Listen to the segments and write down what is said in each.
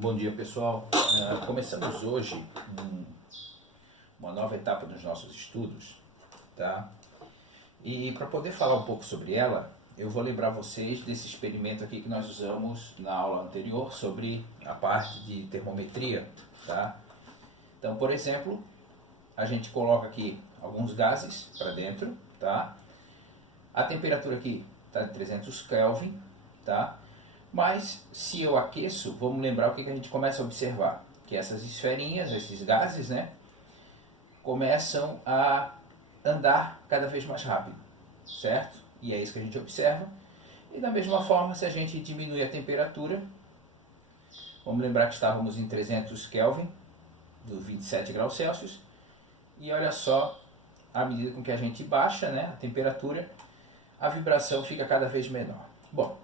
Bom dia, pessoal. Começamos hoje uma nova etapa dos nossos estudos, tá? E para poder falar um pouco sobre ela, eu vou lembrar vocês desse experimento aqui que nós usamos na aula anterior sobre a parte de termometria, tá? Então, por exemplo, a gente coloca aqui alguns gases para dentro, tá? A temperatura aqui está de 300 Kelvin, tá? Mas se eu aqueço, vamos lembrar o que a gente começa a observar, que essas esferinhas, esses gases, né, começam a andar cada vez mais rápido, certo? E é isso que a gente observa. E da mesma forma, se a gente diminui a temperatura, vamos lembrar que estávamos em 300 Kelvin, do 27 graus Celsius, e olha só, à medida com que a gente baixa, né, a temperatura, a vibração fica cada vez menor. Bom,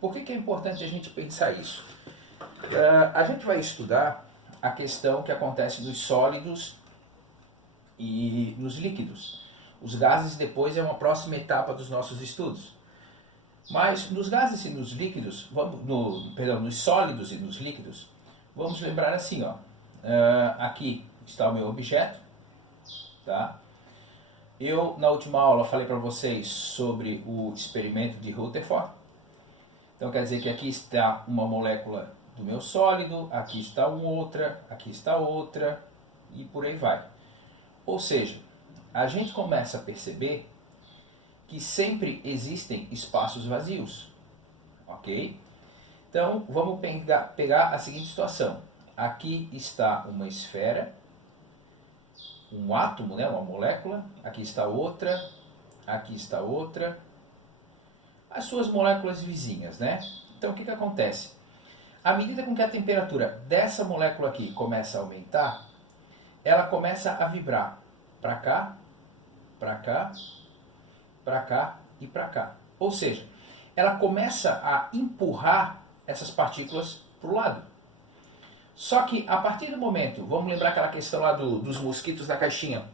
por que é importante a gente pensar isso? A gente vai estudar a questão que acontece nos sólidos e nos líquidos. Os gases depois é uma próxima etapa dos nossos estudos. Mas nos gases e nos líquidos, nos sólidos e nos líquidos, vamos lembrar assim, ó. Aqui está o meu objeto, tá? Eu, na última aula, falei para vocês sobre o experimento de Rutherford. Então quer dizer que aqui está uma molécula do meu sólido, aqui está outra, e por aí vai. Ou seja, a gente começa a perceber que sempre existem espaços vazios, ok? Então vamos pegar a seguinte situação. Aqui está uma esfera, um átomo, né, uma molécula, aqui está outra, as suas moléculas vizinhas, né? Então o que acontece? À medida com que a temperatura dessa molécula aqui começa a aumentar, ela começa a vibrar para cá, para cá, para cá e para cá. Ou seja, ela começa a empurrar essas partículas para o lado. Só que a partir do momento, vamos lembrar aquela questão lá dos mosquitos da caixinha.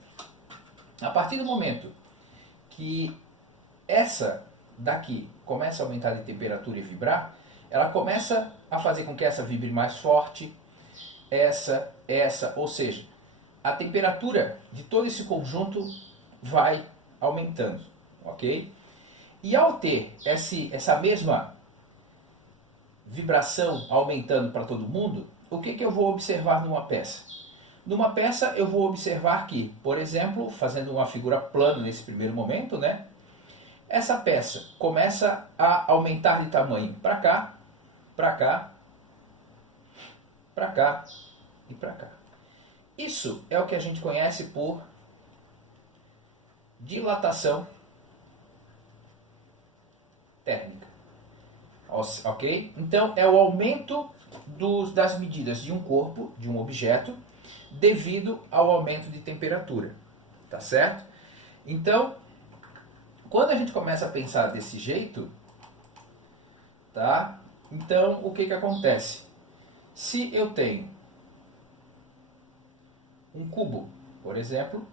A partir do momento que essa daqui começa a aumentar de temperatura e vibrar, ela começa a fazer com que essa vibre mais forte, essa, ou seja, a temperatura de todo esse conjunto vai aumentando, ok? E ao ter essa mesma vibração aumentando para todo mundo, o que eu vou observar numa peça? Numa peça eu vou observar que, por exemplo, fazendo uma figura plana nesse primeiro momento, né? Essa peça começa a aumentar de tamanho para cá, para cá, para cá e para cá. Isso é o que a gente conhece por dilatação térmica. Ok? Então é o aumento das medidas de um corpo, de um objeto, devido ao aumento de temperatura. Tá certo? Então, quando a gente começa a pensar desse jeito, tá? Então, o que acontece? Se eu tenho um cubo, por exemplo,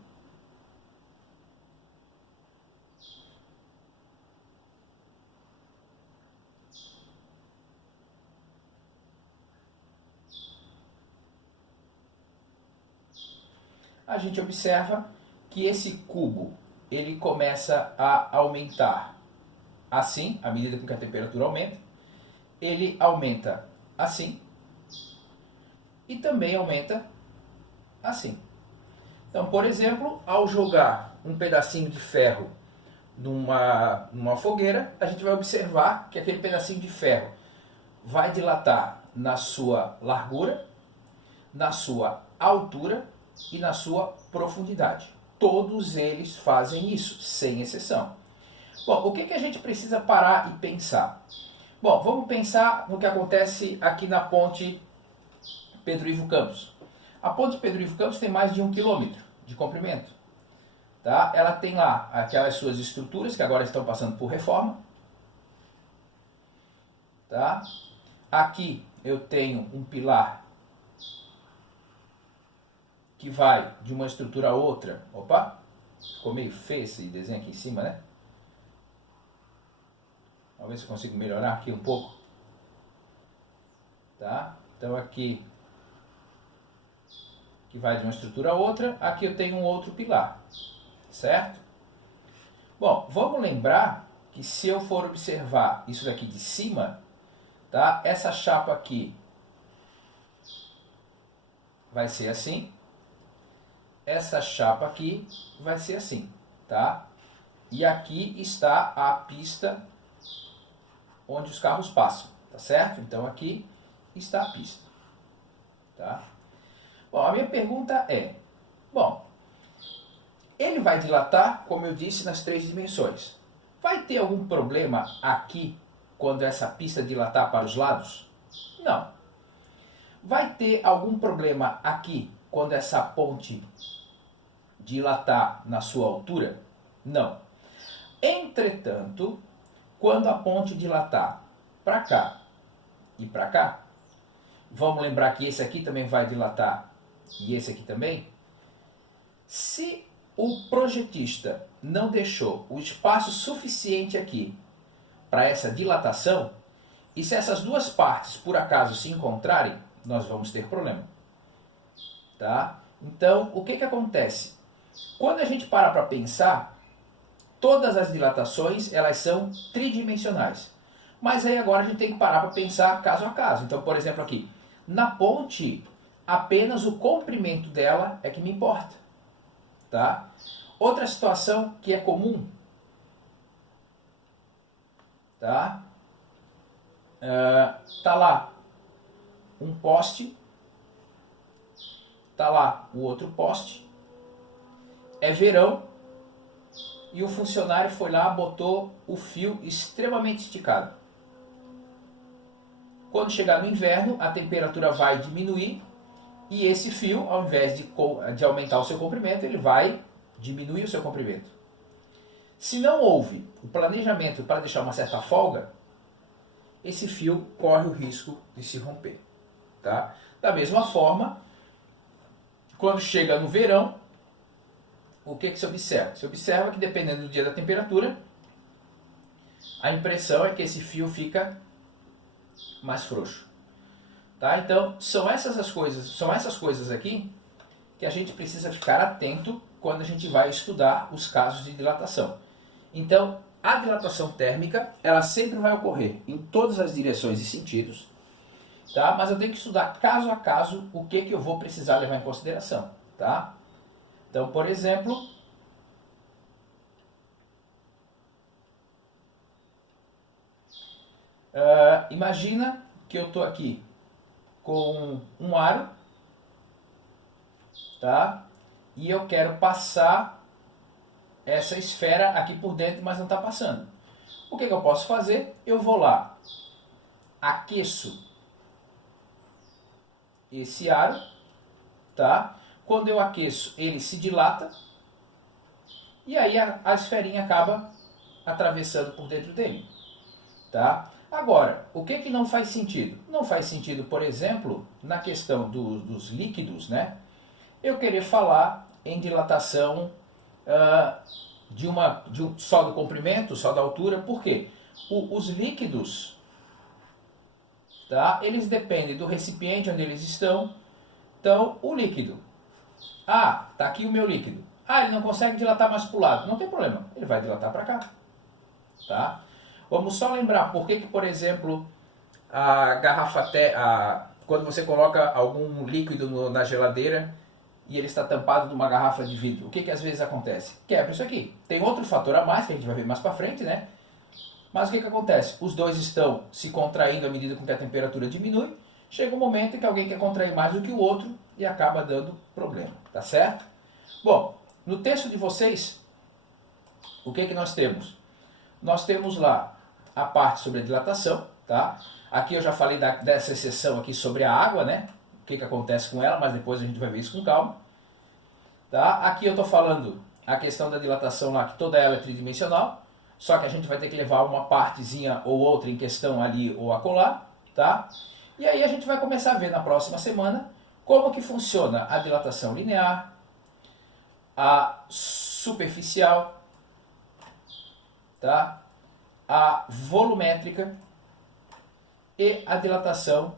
a gente observa que esse cubo ele começa a aumentar assim, à medida que a temperatura aumenta. Ele aumenta assim e também aumenta assim. Então, por exemplo, ao jogar um pedacinho de ferro numa fogueira, a gente vai observar que aquele pedacinho de ferro vai dilatar na sua largura, na sua altura e na sua profundidade. Todos eles fazem isso, sem exceção. Bom, o que a gente precisa parar e pensar? Bom, vamos pensar no que acontece aqui na ponte Pedro Ivo Campos. A ponte Pedro Ivo Campos tem mais de 1 quilômetro de comprimento. Tá? Ela tem lá aquelas suas estruturas que agora estão passando por reforma. Tá? Aqui eu tenho um pilar que vai de uma estrutura a outra. Opa, ficou meio feio esse desenho aqui em cima, né? Vamos ver se eu consigo melhorar aqui um pouco. Tá? Então aqui, que vai de uma estrutura a outra, aqui eu tenho um outro pilar, certo? Bom, vamos lembrar que se eu for observar isso daqui de cima, tá? Essa chapa aqui vai ser assim, essa chapa aqui vai ser assim, tá? E aqui está a pista onde os carros passam, tá certo? Então aqui está a pista, tá? Bom, a minha pergunta é, bom, ele vai dilatar, como eu disse, nas 3 dimensões. Vai ter algum problema aqui quando essa pista dilatar para os lados? Não. Vai ter algum problema aqui quando essa ponte dilatar na sua altura? Não. Entretanto, quando a ponte dilatar para cá e para cá, vamos lembrar que esse aqui também vai dilatar e esse aqui também. Se o projetista não deixou o espaço suficiente aqui para essa dilatação, e se essas duas partes por acaso se encontrarem, nós vamos ter problema. Tá? Então, o que acontece? Quando a gente para pensar, todas as dilatações elas são tridimensionais. Mas aí agora a gente tem que parar para pensar caso a caso. Então, por exemplo, aqui, na ponte, apenas o comprimento dela é que me importa. Tá? Outra situação que é comum, tá? Tá lá um poste, tá lá o outro poste, é verão e o funcionário foi lá, botou o fio extremamente esticado. Quando chegar no inverno, a temperatura vai diminuir e esse fio, ao invés de aumentar o seu comprimento, ele vai diminuir o seu comprimento. Se não houve o planejamento para deixar uma certa folga, esse fio corre o risco de se romper. Tá? Da mesma forma, quando chega no verão, o que se observa? Se observa que dependendo do dia da temperatura, a impressão é que esse fio fica mais frouxo. Tá? Então, são essas coisas aqui que a gente precisa ficar atento quando a gente vai estudar os casos de dilatação. Então, a dilatação térmica, ela sempre vai ocorrer em todas as direções e sentidos, tá? Mas eu tenho que estudar caso a caso o que eu vou precisar levar em consideração. Tá? Então, por exemplo, imagina que eu estou aqui com um aro, tá? E eu quero passar essa esfera aqui por dentro, mas não está passando. O que eu posso fazer? Eu vou lá, aqueço esse aro, tá? Quando eu aqueço, ele se dilata e aí a esferinha acaba atravessando por dentro dele, tá? Agora, o que não faz sentido? Não faz sentido, por exemplo, na questão dos líquidos, né? Eu querer falar em dilatação só do comprimento, só da altura. Por quê? Os líquidos, tá? Eles dependem do recipiente onde eles estão. Então, o líquido. Tá aqui o meu líquido. Ele não consegue dilatar mais para o lado. Não tem problema, ele vai dilatar para cá. Tá? Vamos só lembrar por que, por exemplo, a garrafa quando você coloca algum líquido na geladeira e ele está tampado numa garrafa de vidro, o que às vezes acontece? Quebra isso aqui. Tem outro fator a mais que a gente vai ver mais para frente, né? Mas o que acontece? Os dois estão se contraindo à medida com que a temperatura diminui. Chega um momento em que alguém quer contrair mais do que o outro e acaba dando problema, tá certo? Bom, no texto de vocês, o que nós temos? Nós temos lá a parte sobre a dilatação, tá? Aqui eu já falei dessa exceção aqui sobre a água, né? O que acontece com ela, mas depois a gente vai ver isso com calma. Tá? Aqui eu estou falando a questão da dilatação lá, que toda ela é tridimensional, só que a gente vai ter que levar uma partezinha ou outra em questão ali ou acolá, tá? E aí a gente vai começar a ver na próxima semana como que funciona a dilatação linear, a superficial, tá? A volumétrica e a dilatação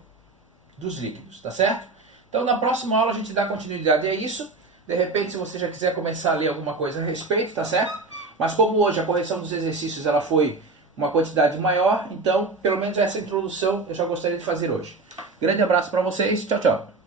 dos líquidos, tá certo? Então na próxima aula a gente dá continuidade a isso. De repente, se você já quiser começar a ler alguma coisa a respeito, tá certo? Mas como hoje a correção dos exercícios ela foi uma quantidade maior, então pelo menos essa introdução eu já gostaria de fazer hoje. Grande abraço para vocês, tchau, tchau.